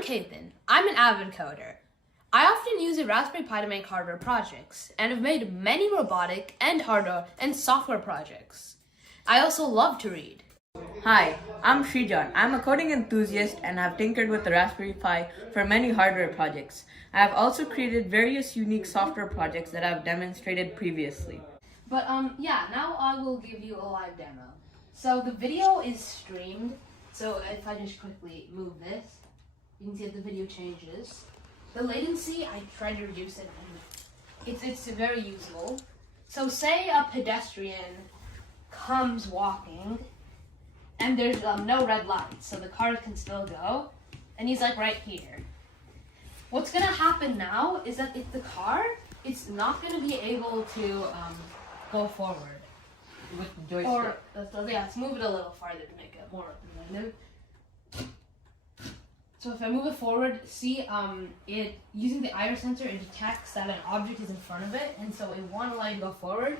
I'm Caitlin. I'm an avid coder. I often use a Raspberry Pi to make hardware projects, and have made many robotic and hardware and software projects. I also love to read. Hi, I'm Srijan. I'm a coding enthusiast and have tinkered with the Raspberry Pi for many hardware projects. I have also created various unique software projects that I've demonstrated previously. But now I will give you a live demo. So the video is streamed, so if I just quickly move this, you can see that the video changes. The latency, I tried to reduce it, and it's very usable. So say a pedestrian comes walking, and there's no red lights, so the car can still go, and he's like right here. What's gonna happen now is that if the car, it's not gonna be able to go forward. With the joystick. Or, let's move it a little farther to make it more representative. So if I move it forward, see, it using the IR sensor, it detects that an object is in front of it, and so it won't allow you to go forward,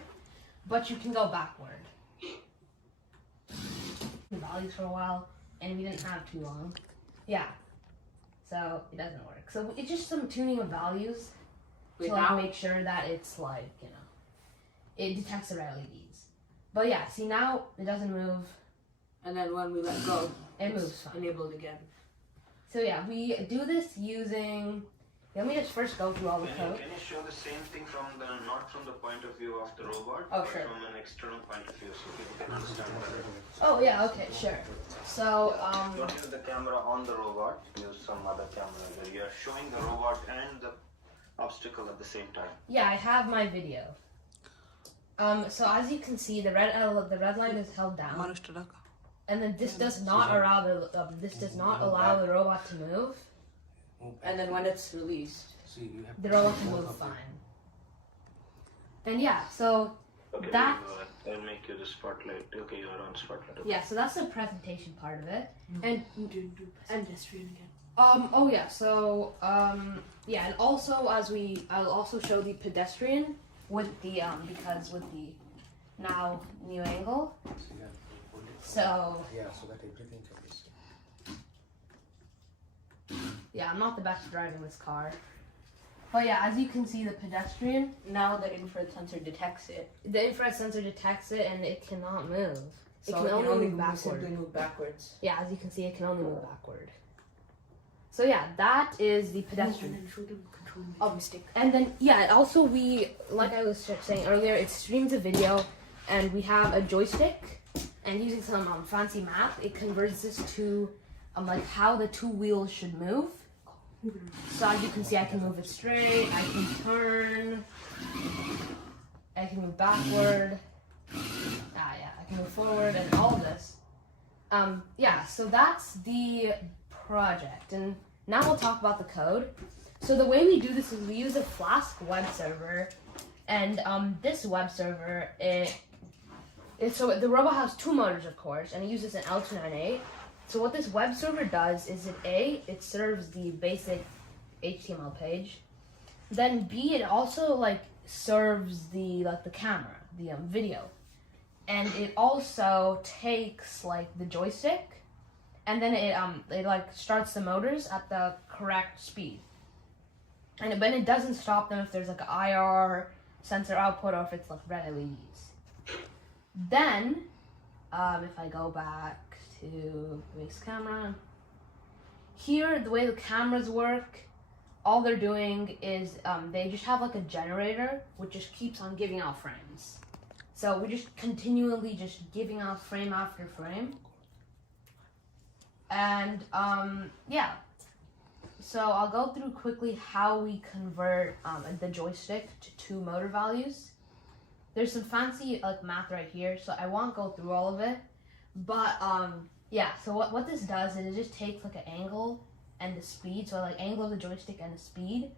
but you can go backward. The values for a while, and we didn't have too long. Yeah, so it doesn't work. So it's just some tuning of values to make sure that it's it detects the red LEDs. But yeah, see now it doesn't move. And then when we let go, it moves fine. Enabled again. So yeah, we do this using, let me just first go through all the code. Can you show the same thing not from the point of view of the robot, but from an external point of view so people can understand better? Oh yeah, okay, sure. So, don't use the camera on the robot, use some other camera where you're showing the robot and the obstacle at the same time. Yeah, I have my video. So as you can see, the red line is held down. And then this does not allow the robot to move. And then when it's released, the robot can move fine. And yeah, so Okay, that. I'll make you the spotlight. Okay, you're on spotlight. Okay. Yeah, so that's the presentation part of it. And pedestrian again. oh yeah, so yeah, and also I'll also show the pedestrian with the because with the now new angle. So that everything can be seen. Yeah, I'm not the best at driving this car. But yeah, as you can see, the pedestrian, Now the infrared sensor detects it. the infrared sensor detects it and it cannot move. So it can only move simply backward. move backwards. Yeah, as you can see, it can only move backward. So yeah, that is the pedestrian. Joystick. And then yeah, also like I was saying earlier, it streams a video, and we have a joystick, and using some fancy math, it converts this to like how the two wheels should move. So as you can see, I can move it straight, I can turn, I can move backward, I can move forward, and all of this. Yeah, so that's the project, and now we'll talk about the code. So the way we do this is we use a Flask web server, and this web server, so the robot has two motors, of course, and it uses an L298. So what this web server does is it serves the basic HTML page. Then B, it also serves the camera, the video. And it also takes the joystick, and then it starts the motors at the correct speed. And but it doesn't stop them if there's an IR sensor output or if it's red LEDs. Then if I go back to base camera, here the way the cameras work, all they're doing is they just have a generator which just keeps on giving out frames. So we're just continually just giving out frame after frame. And yeah, so I'll go through quickly how we convert the joystick to two motor values. There's some fancy math right here, so I won't go through all of it. But yeah, so what this does is it just takes an angle and the speed, so angle of the joystick and the speed,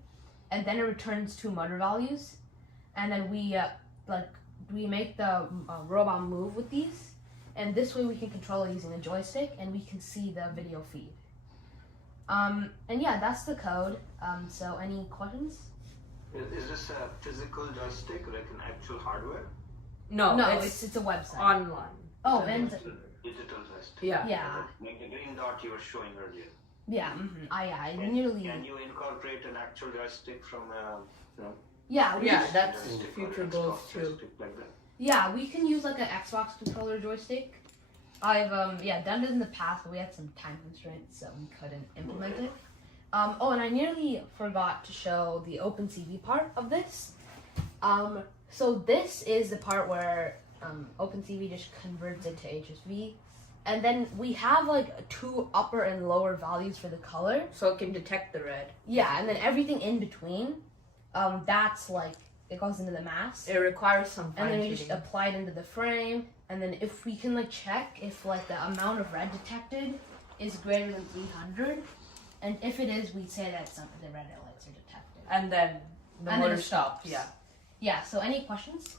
and then it returns two motor values, and then we make the robot move with these, and this way we can control it using a joystick, and we can see the video feed. And yeah, that's the code. So any questions? Is this a physical joystick, like an actual hardware? No, it's a website. Online. Oh, and Digital joystick. Yeah. yeah. Like the green dot you were showing earlier. Yeah, I Can nearly. you incorporate an actual joystick from Yeah, Yeah, that's joystick or future Xbox goals too. joystick like that? Yeah, we can use like an Xbox controller joystick. I've done it in the past, but we had some time constraints, so we couldn't implement it. And I nearly forgot to show the Opencv part of this. So this is the part where Opencv just converts it to HSV, and then we have like 2 upper and lower values for the color. So it can detect the red. Yeah, and then everything in between, that's like it goes into the mask. It requires some And then fine we just tuning. apply it into the frame, and then if we can like check if like the amount of red detected is greater than 300, and if it is, we say that the red lights are detected. And then the And then motor it stops. stops. Yeah. Yeah. So any questions?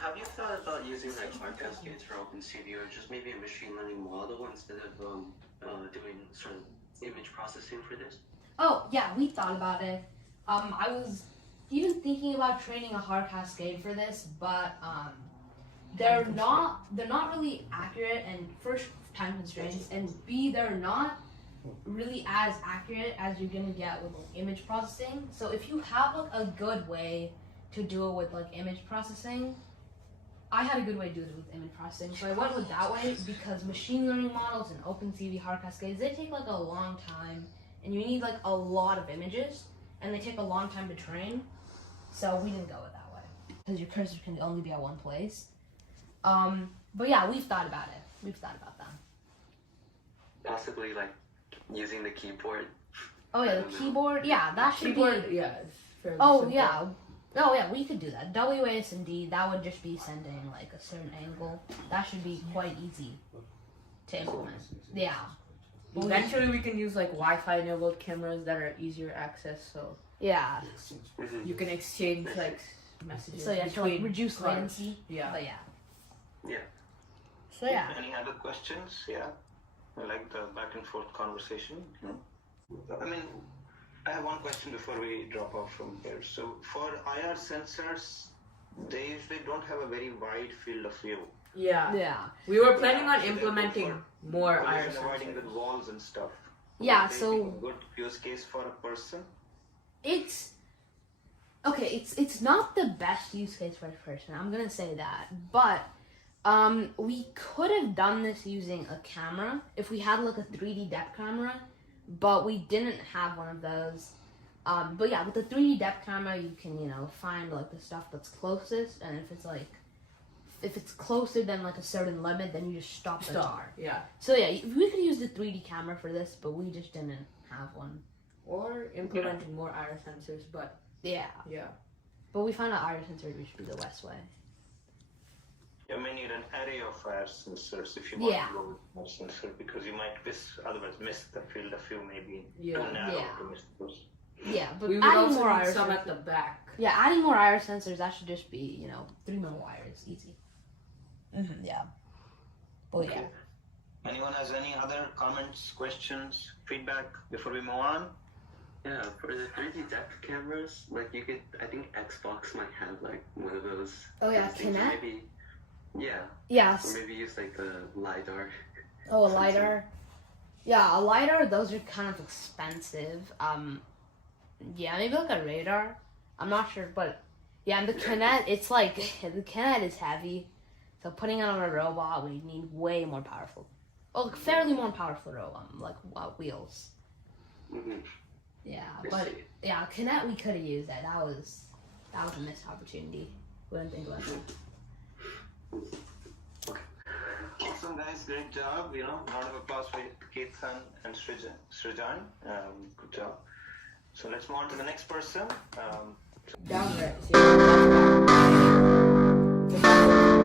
Have you thought about using like hard cascades for Opencv, or just maybe a machine learning model instead of doing sort of image processing for this? Oh yeah, we thought about it. I was even thinking about training a hard cascade for this, but they're not really accurate, and first time constraints, and B, they're not really as accurate as you're gonna get with like image processing. So if you have like a good way to do it with like image processing, I had a good way to do it with image processing, so I went with that way because machine learning models and OpenCV hard cascades, they take like a long time, and you need like a lot of images, and they take a long time to train. So we didn't go with that way because your cursor can only be at one place. But yeah, we've thought about it. We've thought about that. Possibly like using the keyboard. Oh yeah, the keyboard. Yeah, that should Keyboard. be. Yeah. It's fairly Oh simple. yeah. Oh yeah, we could do that. WASD, that would just be sending like a certain angle. That should be quite easy to implement. Yeah. Eventually, we can use like Wi-Fi enabled cameras that are easier access, so Yeah. you can exchange like messages. So yeah, to like between reduce cars. latency. Yeah. But yeah. Yeah. So yeah. Any other questions? Yeah. I like the back and forth conversation. I mean, I have one question before we drop off from here. So for IR sensors, they usually don't have a very wide field of view. Yeah. Yeah. We were planning on So they're good implementing for more collision IR avoiding sensors. with walls and stuff. Yeah, Would they so- be a good use case for a person. It's okay, it's not the best use case for a person, I'm gonna say that. But we could have done this using a camera if we had like a 3D depth camera, but we didn't have one of those. But yeah, with the 3D depth camera you can, find like the stuff that's closest, and if it's closer than like a certain limit, then you just stop the car. Yeah. So yeah, we could use the 3D camera for this, but we just didn't have one. Or implementing more IR sensors, but Yeah. yeah. But we found out IR sensor should be the best way. You may need an array of IR sensors if you want Yeah. to go with more sensor, because you might otherwise miss the field of view, maybe Yeah. too narrow Yeah. to miss those. Yeah, but We would adding also more need IR some sensors. at the back. Yeah, adding more IR sensors, that should just be, 3 more wires, easy. Yeah. But yeah. Anyone has any other comments, questions, feedback before we move on? Yeah, for the 3D depth cameras, like I think Xbox might have like one of those. Oh, yeah, those things, or Kinect? maybe, yeah, or Yes. maybe use like the LiDAR. Oh, a LiDAR. Yeah, a LiDAR, those are kind of expensive. Yeah, maybe like a radar. I'm not sure, but yeah, and the Kinect, it's like, the Kinect is heavy. So putting it on a robot, we need way more powerful. Well, fairly more powerful wheels. Mm-hmm. Yeah, I but see. yeah, Kinect we could have used that. That was a missed opportunity. We didn't think about it. Awesome, guys, great job. Round of applause for Keithan and Srijan. Good job. So let's move on to the next person. Down there. See?